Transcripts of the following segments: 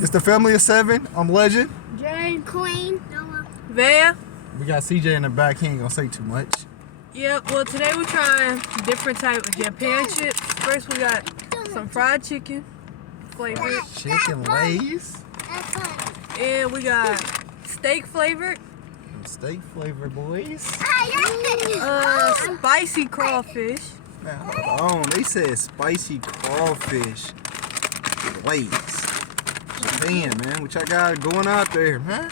It's the family of 7. I'm Legend. Jane, Queen, Noah, Van. We got CJ in the back. He ain't gonna say too much. Yep, well today we're trying different type of Japan chips. First we got some fried chicken flavored. Chicken Lays. And we got steak flavored. Steak flavor, boys. Spicy crawfish. Man, hold on. They said spicy crawfish Lays. Japan, man. What y'all got going out there, huh?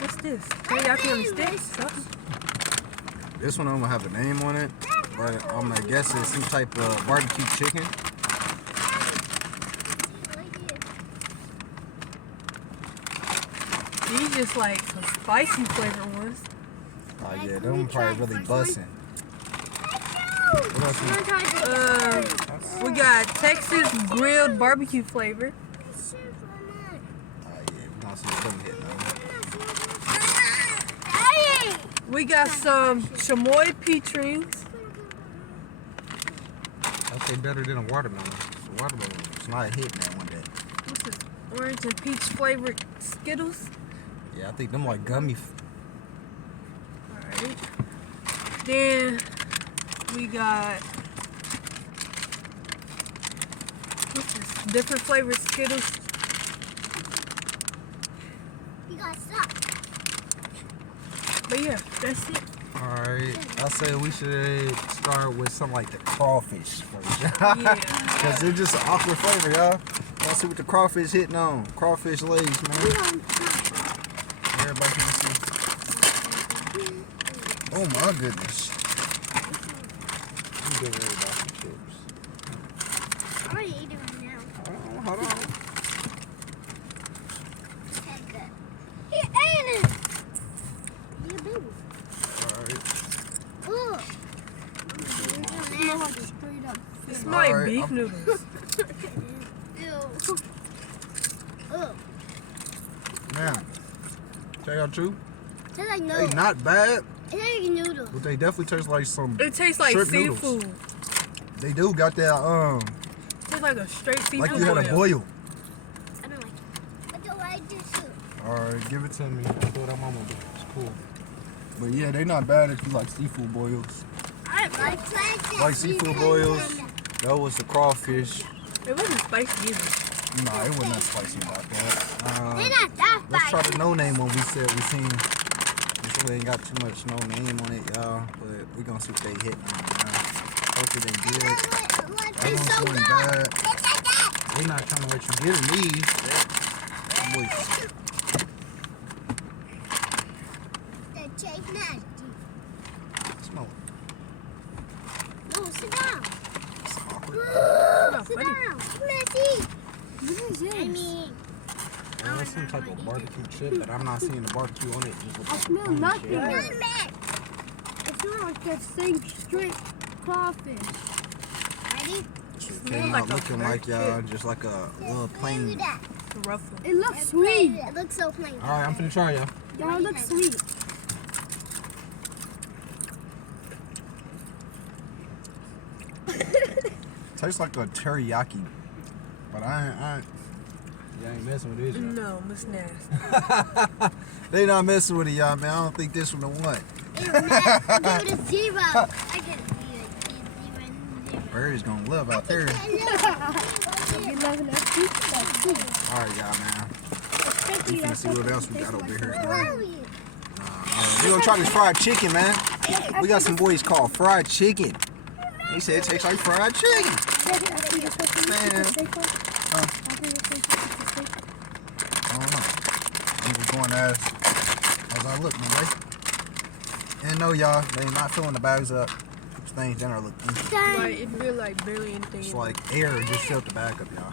What's this? Teriyaki on the sticks? Something? This one I'm gonna have a name on it, but I'm gonna guess it's some type of barbecue chicken. These just like some spicy flavored ones. Oh yeah, them probably really bussin'. What else We got Texas grilled barbecue flavor. Oh yeah, we gonna see something hitting on it. We got some chamoy peach rings. I'll say better than a watermelon. The watermelon was not hitting that one day. What's this? Orange and peach flavored Skittles. Yeah, I think them like gummy. Alright. Then we got what's this? Different flavored Skittles. you got stuff. But yeah, that's it. Alright, I say we should start with something like the crawfish first. Yeah. Because they're just an awkward flavor, y'all. Let's see what the crawfish hitting on. Crawfish Lays, man. Everybody can see. Oh my goodness. I'm giving everybody some chips. I'm gonna eat it right now. Hold on. He ate it. You do. Alright. Ooh. Smell like straight up. It smells like Alright, beef noodles. Ew. Man. Tell y'all true. Tastes like They noodles. not bad, It tastes like noodles. but they definitely taste like some. It tastes like shrimp seafood. noodles. They do got that Tastes like a straight seafood like you had a boil. I don't like it. I don't like this soup. Alright, give it to me. That's what I'm gonna do. It's cool. But yeah, they not bad if you like seafood boils. I Like seafood boils. That was the crawfish. It wasn't spicy either. Nah, it wasn't that spicy about that. They're not that Let's try spicy. the no name one we said we seen. This one ain't got too much no name on it, y'all. But we gonna see what they hit on, y'all. Hopefully they good. That It's one's so going good. bad. It's like that. They not trying to let you get in these. That boy, That tastes nasty. smell it. No, sit down. It's awkward. Not Sit funny. down. Messy. What is this? I mean, That's some type of barbecue chip, but I'm not seeing the barbecue on it. Just with I the smell onion nothing. shit. not mad. It smells like that same straight crawfish. Ready? Shit Smells came like out a looking burnt like y'all, just like a little Play plain. with that. Ruffle. It looks sweet. It looks so plain. Alright, I'm finna try y'all. Y'all, it looks sweet. Tastes like a teriyaki, but I ain't messing with this. Y'all. No, it's nasty. They not messing with it, y'all, man. I don't think this one the one. Give it a 0. I get a 0. Bird's gonna love out there. You loving that soup? That soup. Alright, y'all, man. Especially We finna that see what stuff else we that got over tastes here. like We gonna try this fried chicken, man. We got some boys called fried chicken. They said it tastes like fried chicken. Man. I don't know. I'm just going as I look, man, right? And no, y'all, they not filling the bags up. These things down there look empty. Like it feel like barely anything. It's in like air just filled the bag up, y'all.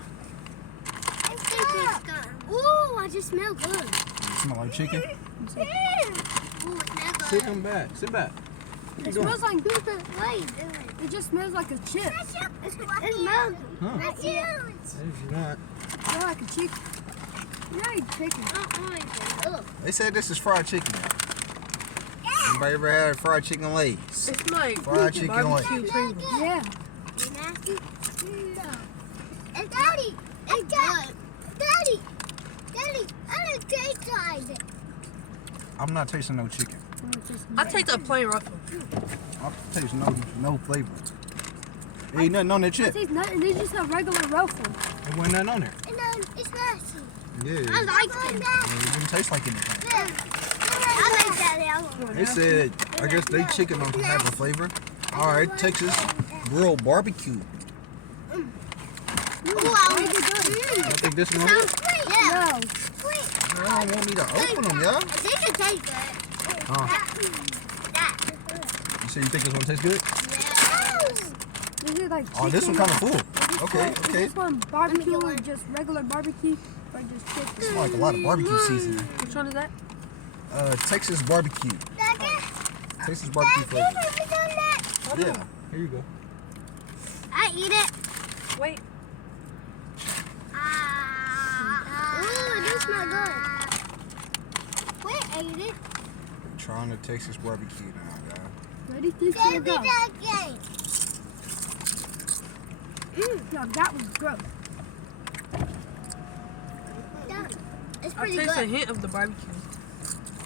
Ooh, I just smell good. You smell like chicken? Ooh, it smells Sit good. them back. Sit back. What you It doing? smells like Wait, it just smells like a chip. it smells Huh? That's huge. If you want. Smells like a chicken. You know, eat chicken. Ugh. They said this is fried chicken. Anybody ever had fried chicken Lays? It's like Fried chicken barbecue Lays. flavor. Yeah. You nasty? No. And Daddy! It's good. Daddy! I'm not tasting no chicken. I taste a plain ruffle. I'm tasting no flavor. There ain't nothing on that I chip. taste nothing. It's just a regular ruffle. There wasn't nothing on there. And then it's nasty. Yeah. I like it. It didn't taste like anything. Yeah. I like that apple. They said, I guess they chicken don't have a flavor. All right, Texas grilled barbecue. Ooh, I like it. I think this one. Sounds sweet. Yeah. No. Sweet. I don't want me to open them, y'all. I think it tastes good. Huh? That. You say you think this one tastes good? Yeah. Is it like Oh, this one chicken? kind of full. Okay, Is okay. this one barbecue Let me or get one. just regular barbecue or just chicken? It's like a lot of barbecue seasoning. Which one is that? Texas barbecue. Texas barbecue flavor. Yeah, here you go. I eat it. Wait. Ooh, this smells good. Wait, ate it. Trying the Texas barbecue now, guys. Ready? 3, 2, Give me go. that game. No, that was gross. It's I pretty taste a good. hint of the barbecue.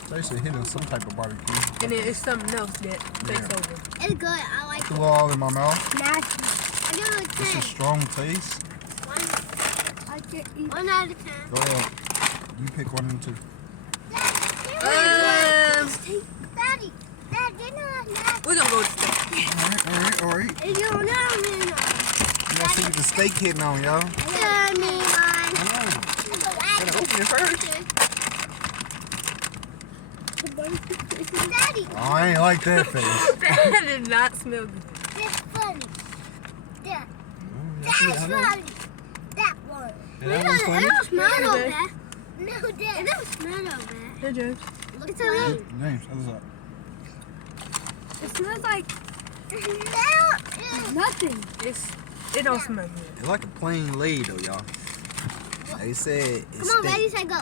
Tastes a hint of some type of barbecue. And then it's something else that takes Yeah. over. It's good. I like Threw it. it all in my mouth. Nasty. I give it a It's a 10. strong taste. I can't eat. 1 out of 10. Go ahead. You pick one of them two. Daddy, Dad, you know what? We're gonna go with steak. All right. You don't know me. You gotta see what the steak hitting on, y'all. Daddy. Gotta open it first. Oh, I ain't like that face. That did not smell good. It's funny. Yeah. That's That's it, I know. funny. That one. And that one's funny? It don't smell no Today. bad. No, Dad. It don't smell no bad. Hey, James. Look at me. James, what's up? It smells like No. nothing. It don't smell good. It's like a plain lay, though, y'all. They said it's Come on, ready, steak. say go.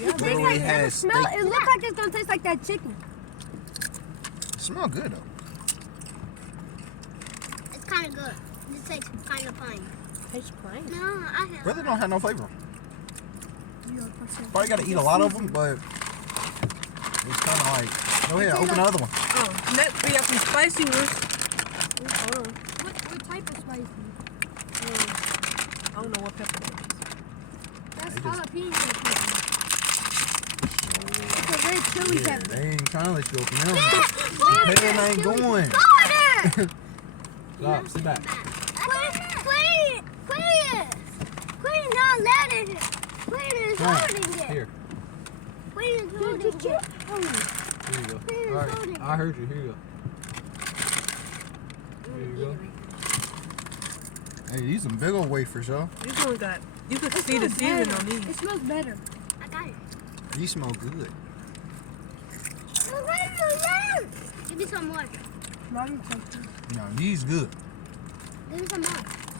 It Literally has steak. smell. It looks like it's gonna taste like that chicken. It smell good, though. It's kind of good. This tastes kind of plain. Tastes plain. No, I have. Really don't have no flavor. Probably gotta eat a lot of them, but it's kind of like, go ahead, open the other one. Oh, next we got some spicy ones. Hold on. What type of spicy? I don't know what pepper that That's They just- jalapeno pepper. It's a red chili Yeah, pepper. they ain't trying to let you open them. Go The pen ain't going. there! Stop, sit back. Queen not letting it. Queen is Come on, holding it. here. Queen is holding it. Here you go. All right, I heard you. Here you go. Here you go. Hey, these some big old wafers, y'all. This one got, you can It see the smells seasoning better. on these. It smells better. I got it. These smell good. Give me some more. Mommy tastes it. No, these good. Give me some more.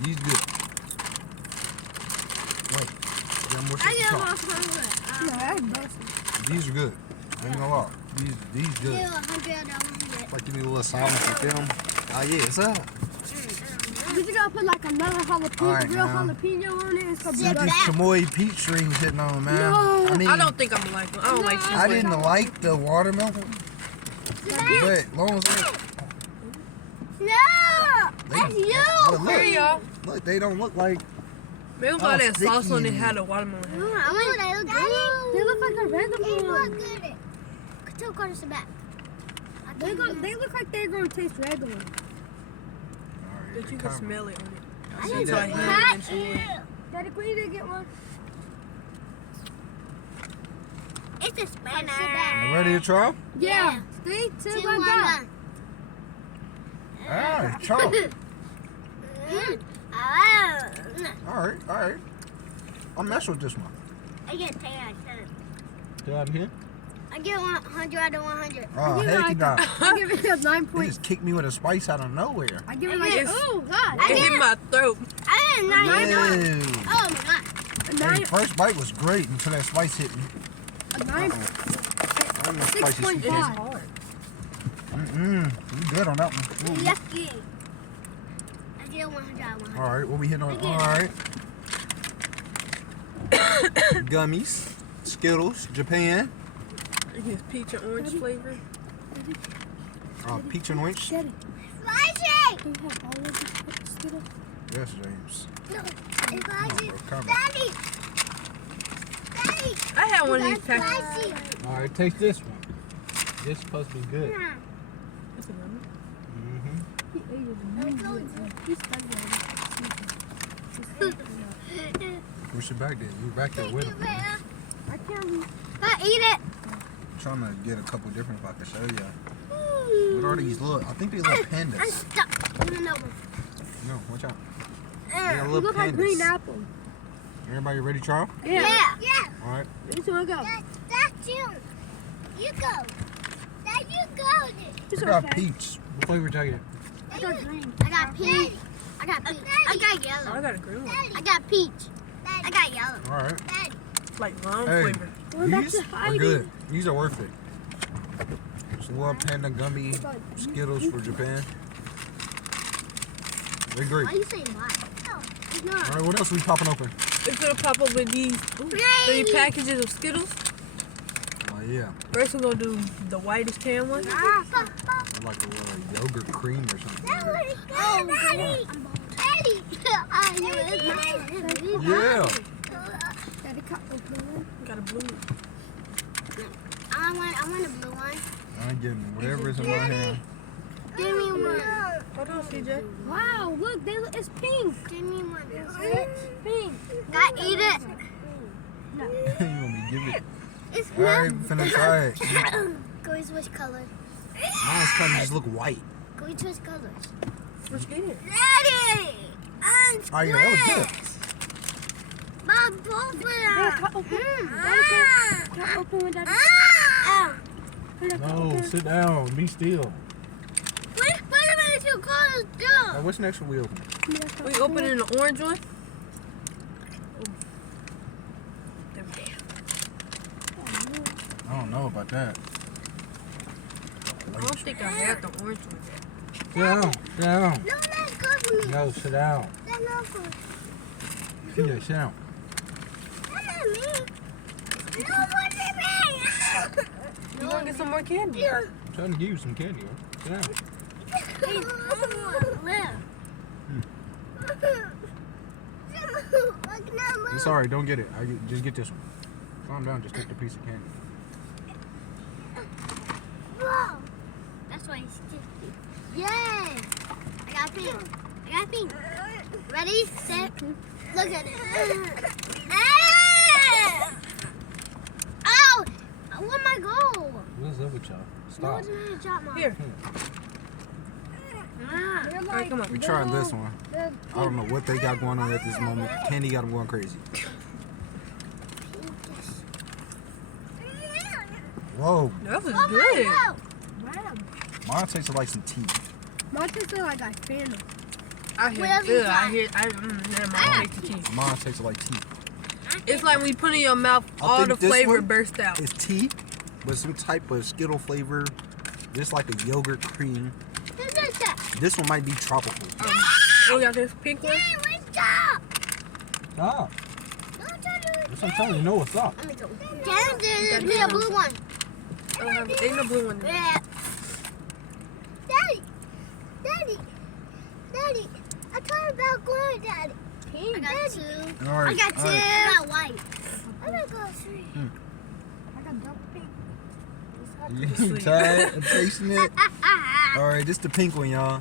These good. Wait, you got more I shit to get talk. more from it. No, that's busted. These are good. I ain't gonna lie. These good. Yeah, 100. Like give me a little silence with them. Oh yeah, it's up. But you gotta put like another jalapeno, Alright, real now. jalapeno on it. It's gonna be See Yeah, better. these that- chamoy peach strings hitting on, man. No. I mean, I don't think I'm gonna like them. I don't like No. sweet I ones. didn't like the watermelon, but long as No! they, That's you! but Here, look, y'all. look, they don't look like. Maybe Oh, got that sauce on it sticky. had a watermelon head. I want they look good. They look like a They regular look one. good. Two quarters to back. They look like they're gonna taste regular. But you can smell it on it. I See didn't that, say man? hot. Daddy, Queen didn't get one. It's a spanner. You ready to try? Yeah. 3, 2, 1, go. Ah, try. All right. I'll mess with this one. I get 10 out of 10. Get out of here. I get 100 out of 100. Oh, give it heck like you not. I give it a 9 They point. just kicked me with a spice out of nowhere. I give it I like guess- oh god. It hit my throat. I didn't know you know. Ew. Oh my god. A 9. Hey, first bite was great until that spice hit me. A 9. I don't know spicy 6.5. shit. It is hard. You good on that one. Ooh. Yucky. I get 100 out of 100. All right, what we hitting on? Again. All right. Gummies, Skittles, Japan. His peach and orange flavor. Peach and orange? Daddy, Spicy! do you have all of the Skittles? Yes, James. No, it's Come on, spicy. bro. Come on. Daddy! Daddy! I had one of these That's packs. spicy. All right, taste this one. This supposed to be good. That's a good one. Mm-hmm. He ate it immediately. He's spicy. What's your back there? You back there with him. I can't. I eat it. I'm trying to get a couple different if I can show you. What are these little? I think they're little I'm pandas. stuck. No. No, watch out. They're You little look like green pandas. apple. Everybody ready to try 'em? Yeah. All right. This one go. That's you. You go. That you go. This I one got peach. What flavor did I get? I got green. I got peach. I got peach. I got Oh, yellow. I got a green one. I got peach. I got yellow. All right. Like lime Hey, flavor. We're back these to are hiding. good. These are worth it. It's little panda gummy Skittles for Japan. They're great. Why are you saying why? No, it's All not. right, what else are we popping open? It's gonna pop up with these 3 packages of Skittles. Oh yeah, First we're gonna do the whitest tan one. they're like a little yogurt cream or something. Oh, Daddy! Daddy! Yeah. Daddy cut open one. Got a blue one. I want a blue one. I'm getting whatever's in my hand. Give me one. Hold on, CJ. Wow, look, it's pink. Give me one. It's pink. I eat it. You want me to give it? It's All right, finna try it. Go we switch colors? Mine's kind of just look white. Go we switch colors? Switch gears. Daddy! I'm Oh yeah, that was good. My both of them. Cut open. Cut open with that. No, sit down. Be still. What am I two colors do? What's next one we open? We opening the orange one. I don't know about that. I don't think I have the orange one. Sit down. Sit down. No, that's good for me. No, sit down. That's not for me. CJ, sit down. That's not me. No, what do you mean? You want to get some more candy? I'm trying to give you some candy. Sit down. It's alright, don't get it. Just get this one. Calm down, just take the piece of candy. Whoa. That's why it's sticky. Yay! I got pink. I got pink. Ready, set, look at it. Ah! Oh! Where'd my go? What's up with y'all? No, Stop. it's not a drop mine. Here. Ah. They're All right, come on. We trying this one. they're I don't know what they got going on at this moment. Candy got them going crazy. Whoa, That was Oh good. my God. Wow. mine tastes like some tea. Mine tastes like I found them. I hear Whatever you good. I got. hear. Never mind. I take the cheese. Mine tastes like tea. It's like when you put it in your mouth, I all think the this flavor one burst out. It's tea, but some type of Skittle flavor. This like a yogurt cream. Who did that? This one might be tropical. Oh, we got this pink one. Hey, what's up? Stop. Don't try to do it. That's what I'm telling you. Know what's up. Let me go. Can give me a blue one. I don't have ain't no blue one. Yeah. Daddy. Daddy. Daddy. I thought about going, Daddy. I got two. All right, I got two. all right. I got white. I got go three. I got double pink. You tired of tasting it? All right, this the pink one, y'all.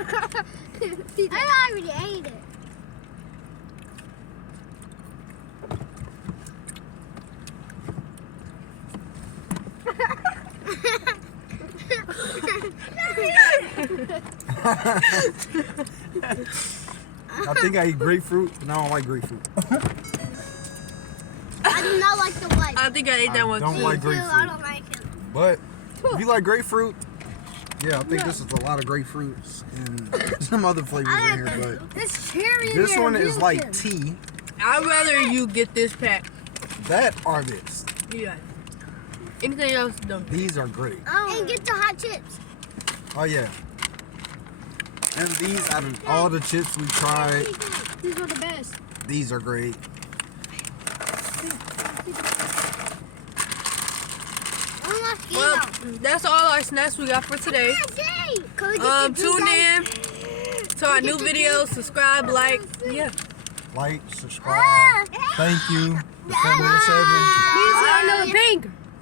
I already ate it. I think I eat grapefruit, and I don't like grapefruit. I do not like the white. I think I ate that one don't too. like Too, I grapefruit. don't like it. But if you like grapefruit, yeah, I think this is a lot of grapefruits and some other flavors in here. But It's cherry. this and one is like pumpkin. tea. I'd rather you get this pack. That or this. Yeah. Anything else, don't. These are great. And get the hot chips. Oh yeah. And these, out of all the chips we tried, These are the best. these are great. Well, that's all our snacks we got for today. Tune in to our new videos. Subscribe, like, yeah. Like, subscribe. Thank you. The family of 7. These are another pink.